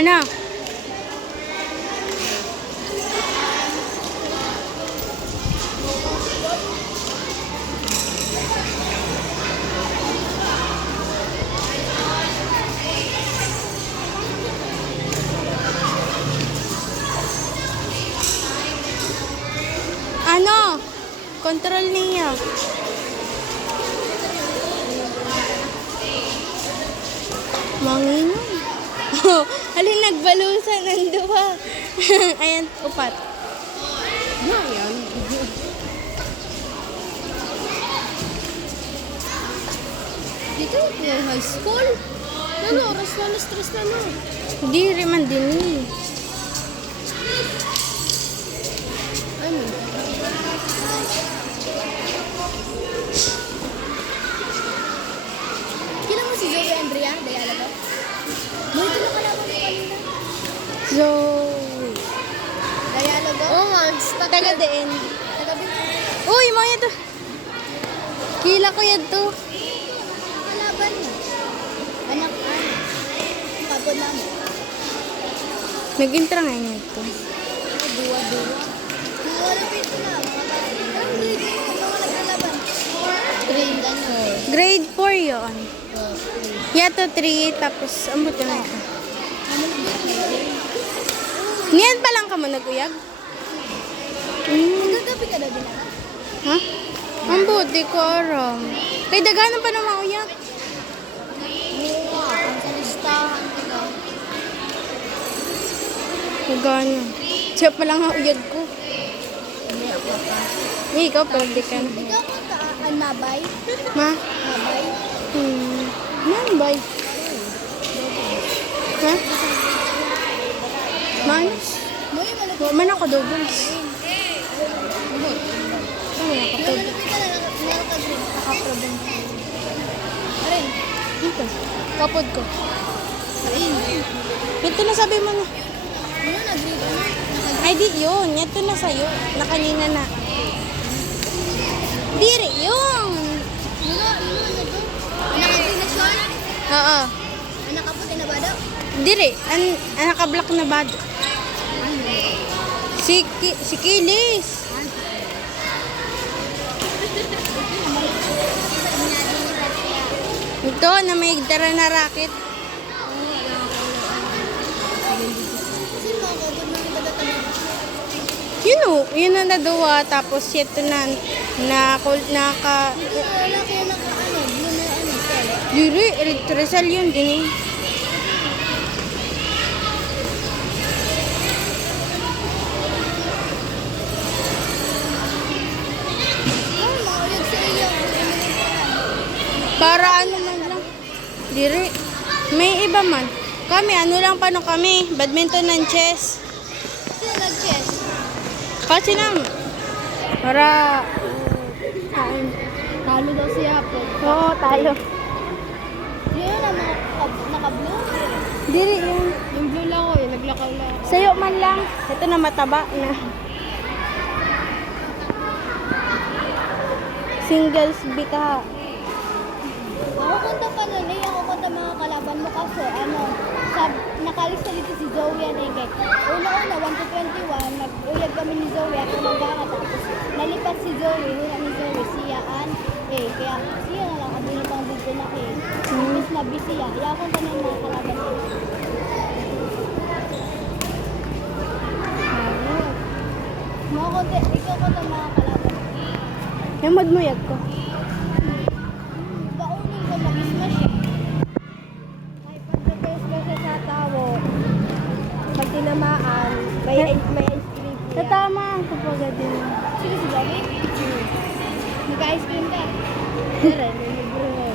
Ano? Ano? Control niya. Manginom. Alin nagbalusan ng duwa. Ayan, upat. Ayan. Dito yung high school. Ano, oras na, stress na no. Hindi rin man din eh. Ano? Kailan mo si Zoe Andrea? Dayala ba? Mo ito na kalaban mo kanina. So, Dayala ba? Oo nga, stuck taga yun. din. Taga Bicol. Uy, mga to. Kila ko yan to. Kalaban mo. Anak, kapod namin. Nag-intra nga niya ito. Duwa-duwa. Wala pa ito na. Anong grade mo? Mga naglalaban? Grade ano? Grade 4 yun. Yato 3, tapos ang buto na ito. Niyan pa lang ka mo naguyag? Magagabi ka na din ako. Ha? Ang buti ko, aram. Kay daganan pa na mauyag. Oo, ang kalistahan ka. Daganan. Siya pa lang ang uyag ko. Eh, ikaw, pwede ka na. Ikaw ka kaan mabay? Ma? Mabay? Man, bay. Ha? Manos? Mo yung malapit. Wa man ako doubles. Ano ako to? Malapit ka na nakakagrin. Nakaproblem. Arin. Dito. Kapod ko. Arin. Ito na sabi mo na. Ano nag-grade ano? Ay, di yun. Ito na sa'yo. Na kanina na. Diri yun. Ano to? Nakabinasyon? Oo. Nakaputi na ba daw? Diri. Naka-block na ba? Si Kilis. Ito na may dara na racket. Kasi mga kabod na kita gatanan. Yun na naduwa. Tapos ito na naka Wala kayo naka-ano. Blue na ano. Cell. Diri, Rizal yun din. Ay, mauyag sa iyo. Para ano man lang. Diri. May iba man. Kami, ano lang paano kami? Badminton and chess. Sino nag-chess? Kasi lang. Para... Talo daw siya po. Oo, tayo. Yun na mga naka-blue. Diri yun. Yung blue lang ko, yung naglakaw lang. Sayo man lang. Ito na mataba na. Singles B ka. Ako kunta pa nun eh. Ako kunta mga kalaban mo kasi ano, nakalista dito si Zoe yan eh. Una-una, 1 to 21, nag-uyag kami ni Zoe at umagana. Tapos nalipat si Zoe, huna ni Zoe, siyaan. Kaya siya na lang, abuli pang dito na eh. Tapos nabi siya. Kaya ako kunta na yung mga kalaban ko. Mga kunta, ikaw kunta mga kalaban. Yung magmuyag ko. Baunin ko mag-smash eh. Ay, pag-prepare ka sa tawo, pag tinamaan, may ice cream Sa tama. Kapag din. Sino si Gabi? Nag-ice cream ka? Meron, may Lebron.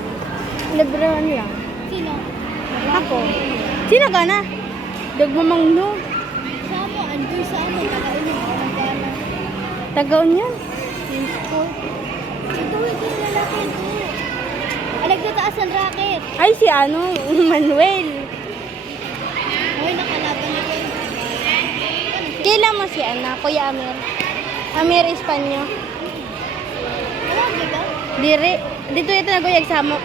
Lebron lang. Sino? Ako. Sino ka na? Dagmamang no. Samo, Andrew Samo, tagaunin ako ng gana. Tagaon yun. Team sport. Ito, yung lalaki ito. Ay, nagtataas ng racket. Ay, si ano, Manuel. Ay, nakalaban ni Ken. Kailan mo si Ana, Kuya Amir? Amir Espanyo. Ano, di ba? Diri. Dito ito naguyag sa mo.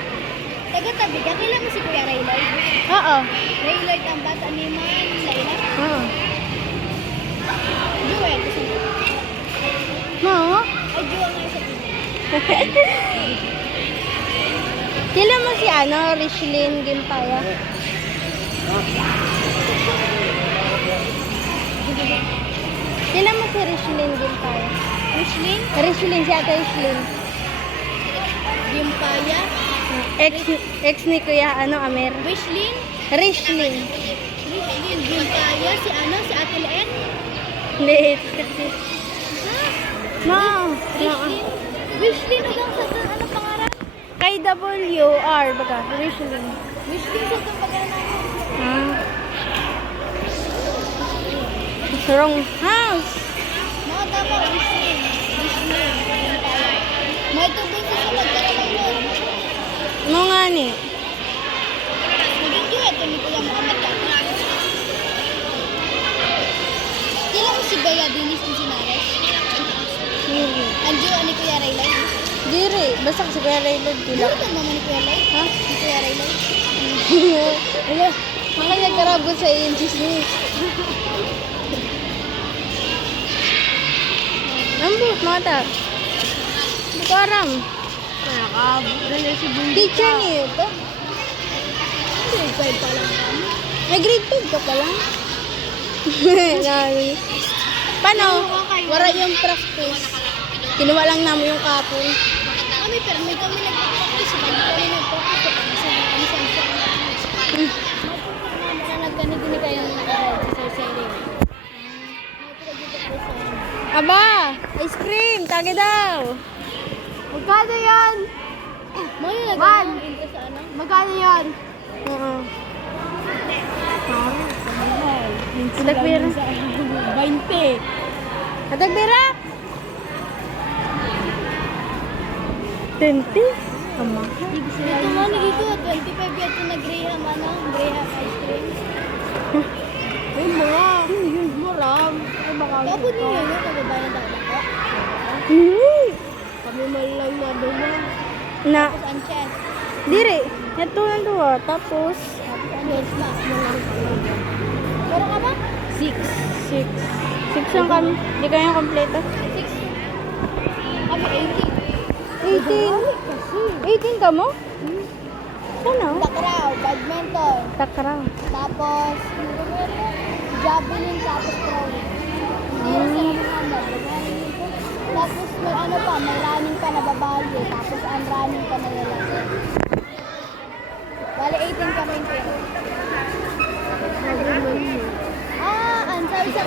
Taga-tabi ka, kailan mo si Kuya Raylay? Oo. Rayloyd ang bata ni Man. Laila. Oo. Jewel. No? Ay, Jewel nga isa din. Kila mo si Richlyn Gimpaya. Kila mo si Richlyn Gimpaya. Rishlin. Richlyn, si Ate Richlyn. Gimpaya. Ex ni Kuya Amer. Rishlin. Richlyn. Rishlin Gimpaya. Si si Ate Leen. Late. No. Rishlin. Rishlin hanggang sa doon. Ano pangalan? KWR baga. Richlyn. Rishlin sa doon pagkanan. Ah. Wrong house. Mga tama. Rishlin. Rishlin. Gimpaya. May tubig sa pagkakaroon. Mo nga ni. Naging duet ni Kuya Muhammad Kapit. Kailan mo si Gaya Dinis ni Sinares? Andiyo ni Kuya Raylay? Diri, basta kasi Kuya Raylord Dito dila. ka naman ni Kuya Ray? Ha? Ni Kuya Raylay? Ala, makanya karabot sa iyong chismis. Ambot, mata. Hindi ko aram. Teacher niyo ito? Grade 5 pa lang kami. Ay, grade 5 ka pa lang. Nani. Paano? Wala yung practice. Kinuha lang namin yung kapon. Kami pero may kami nag-practice. Hindi kami nag-practice. Kami sa na nagkanigini kayo sa seri. Aba, ice cream, tage daw. Magkano yan? Mga nag-ano sa ano? Magkano yan? Oo. Adagbira. 20. Adagbira. 20? Ama. Ito mo, nagito. 25 yan ito na Graham, Graham ice cream. Ay, maram. Yun, maram. Ay, baka. Tapos niyo yun, nagbabayan daw ako. Kami man lang na duma. Na, Tapos ang chest. dire. Ito lang doon. Tapos, Tapos ang hair snack mo lang. Pero ka ba? 6. 6 lang kami. Hindi kaya kompleto. 6. Kami 18. 18 ka mo? Ano? 80. Takraw, badminton. Takraw. Tapos, javelin, tapos throwing. Hindi rin sa Muhammad. Tapos may ano pa, may running pa na babae. Tapos ang running pa na lalaki. Bali 18 kami yung pero. Ang sabi sa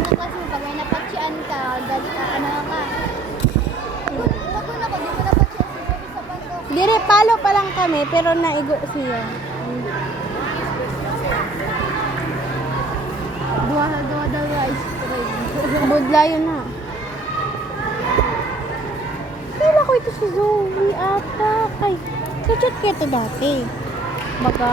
kaklas mo, pag may napatsian ka, ano ka. Pag una ko, di mo napatsian siguro sa panto. Dire, palo pa lang kami, pero naigo siya. Duwa daw ice cream. Budlayo na. Kailan ko ito si Zoe ata. Ay, kachat ko ito dati. Baga,